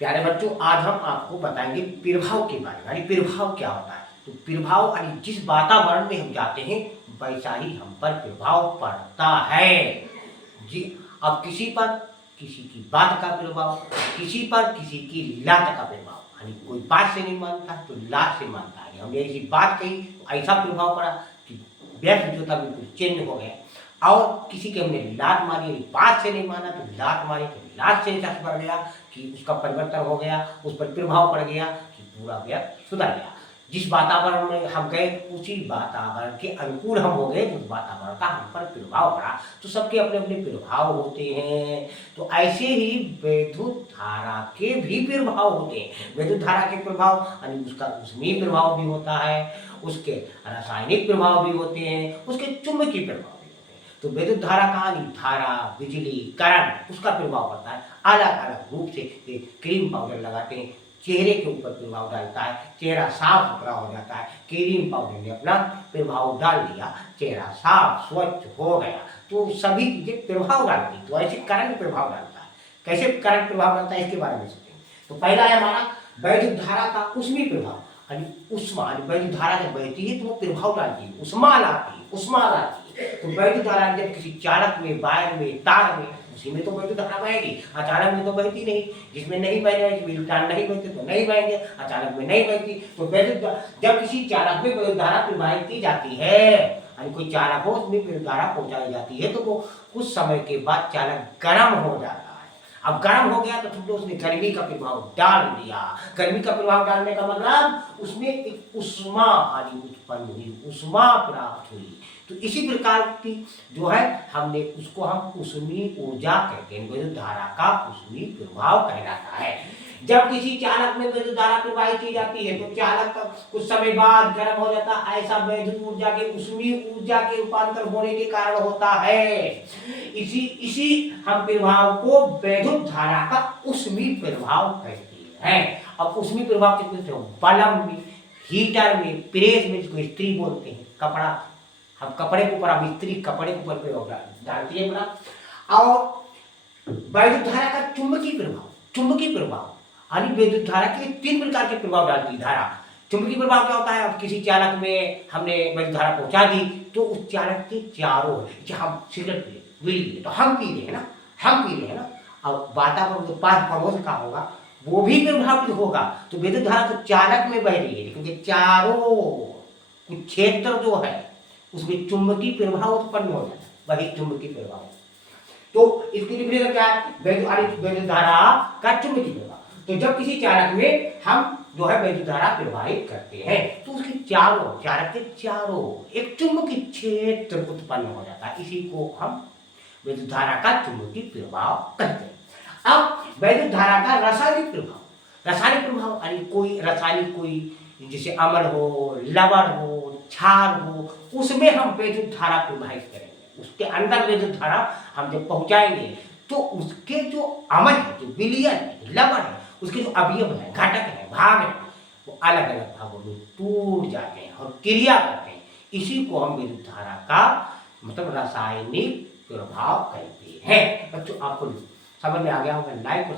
प्यारे बच्चों, आज हम आपको बताएंगे प्रभाव के बारे में। यानी प्रभाव क्या होता है। तो प्रभाव यानी जिस वातावरण में हम जाते हैं वैसा ही हम पर प्रभाव पड़ता है जी। अब किसी पर किसी की बात का प्रभाव, किसी पर किसी की लात का प्रभाव। यानी कोई बात से नहीं मानता तो लात से मानता है। हमने ऐसी बात कही तो ऐसा प्रभाव पड़ा कि व्यक्ति जो था बिल्कुल चेंज हो गया। और किसी के हमने लात मारी, बात से नहीं माना तो लात मारी तो लात से ऐसा सुधर गया कि उसका परिवर्तन हो गया, उस पर प्रभाव पड़ गया कि पूरा व्यक्ति सुधर गया। जिस वातावरण में हम गए उसी वातावरण के अनुकूल हम हो गए, उस वातावरण का हम पर प्रभाव पड़ा। तो सबके अपने अपने प्रभाव होते हैं। तो ऐसे ही विद्युत धारा के भी प्रभाव होते हैं। विद्युत धारा के प्रभाव यानी उसका ऊष्मीय प्रभाव भी होता है, उसके रासायनिक प्रभाव भी होते हैं, उसके चुंबकीय प्रभाव। तो विद्युत धारा का धारा, बिजली, करंट उसका प्रभाव पड़ता है अलग अलग रूप से। क्रीम पाउडर लगाते हैं, चेहरे के ऊपर प्रभाव डालता है, चेहरा साफ सुथरा हो जाता है। क्रीम पाउडर ने अपना प्रभाव डाल दिया, चेहरा साफ स्वच्छ हो गया। तो सभी चीजें प्रभाव डालती है। तो ऐसे करंट प्रभाव डालता है। कैसे करंट प्रभाव डालता है इसके बारे में सोचेंगे। तो पहला है हमारा वैद्युत धारा का ऊष्मीय प्रभाव। उष्मा, वैद्युत धारा जब बहती है तो वो प्रभाव डालती है, उष्मा लाती है, उष्मा लाती है। तो वैद्युत धारा जब किसी चालक में, वायर में, तार में, उसी में तो वैद्युत धारा बहेगी। अचानक में तो बहती नहीं। जिसमें नहीं बहने इलेक्ट्रॉन नहीं बहते तो नहीं बहेंगे, अचानक में नहीं बहती। तो वैद्युत जब किसी चालक में वैद्युत धारा प्रवाहित की जाती है, यानी कोई चालक हो उसमें विद्युत धारा पहुंचाई जाती है, तो वो कुछ समय के बाद चालक गर्म हो जाता है। अब गर्म हो गया तो समझो उसने गर्मी का प्रभाव डाल दिया। गर्मी का प्रभाव डालने का मतलब उसमें एक उष्मा आदि उत्पन्न हुई, उष्मा प्राप्त हुई। तो इसी प्रकार की जो है हमने उसको हम ऊष्मीय ऊर्जा कहते हैं। विद्युत धारा का ऊष्मीय प्रभाव कहलाता है। जब किसी चालक में विद्युत धारा प्रवाहित की जाती है तो चालक का कुछ समय बाद गर्म हो जाता है। ऐसा विद्युत ऊर्जा के ऊष्मीय ऊर्जा के रूपांतर होने के कारण होता है। इसी हम प्रभाव को विद्युत धारा का ऊष्मीय प्रभाव कहते हैं। अब ऊष्मीय प्रभाव कितने थे? बल्ब में, हीटर में, प्रेस में, जिसको इस्त्री बोलते हैं, कपड़ा, हम कपड़े के ऊपर, अब इस्त्री कपड़े के ऊपर प्रभाव डालती है अपना। और वैद्युत धारा का चुंबकीय प्रभाव, चुंबकीय प्रभाव यानी विद्युत धारा के 3 प्रकार के प्रभाव डालती है धारा। चुंबकीय प्रभाव क्या होता है? अब किसी चालक में हमने विद्युत धारा पहुंचा दी तो उस चालक के चारों, हम सिगरेट पिए, बीड़ी पिए तो हम पी रहे हैं ना, हम पी रहे हैं ना। अब वातावरण जो पास पड़ोस का होगा वो भी प्रभावित होगा। तो विद्युत धारा तो चालक में बह रही है, लेकिन चारों कुछ क्षेत्र जो है उसमें चुंबकीय प्रभाव उत्पन्न हो जाता है, वही चुंबकीय प्रभाव। तो इसकी डिफरेंस क्या है? विद्युत धारा का चुंबकीय प्रभाव। तो जब किसी चालक में हम जो है विद्युत धारा प्रवाहित करते हैं तो उसके चारों, चालक के चारों एक चुंबकीय क्षेत्र उत्पन्न हो जाता है। इसी को हम विद्युत धारा का चुंबकीय प्रभाव कहते हैं। अब विद्युत धारा का रासायनिक प्रभाव, रासायनिक प्रभाव यानी कोई रासायनिक, कोई जैसे अम्ल हो, लवण हो, क्षार हो, उसमें हम विद्युत धारा प्रवाहित करेंगे। उसके अंदर विद्युत धारा हम जब पहुंचाएंगे तो उसके जो अम्ल है, जो विलयन है, लवण है, उसके जो अवयव है, घटक है, भाग है, वो अलग अलग भागों में टूट जाते हैं और क्रिया करते हैं। इसी को हम विद्युत धारा का मतलब रासायनिक प्रभाव कहते हैं। बच्चों, आपको समझ में आ गया होगा? लाइक और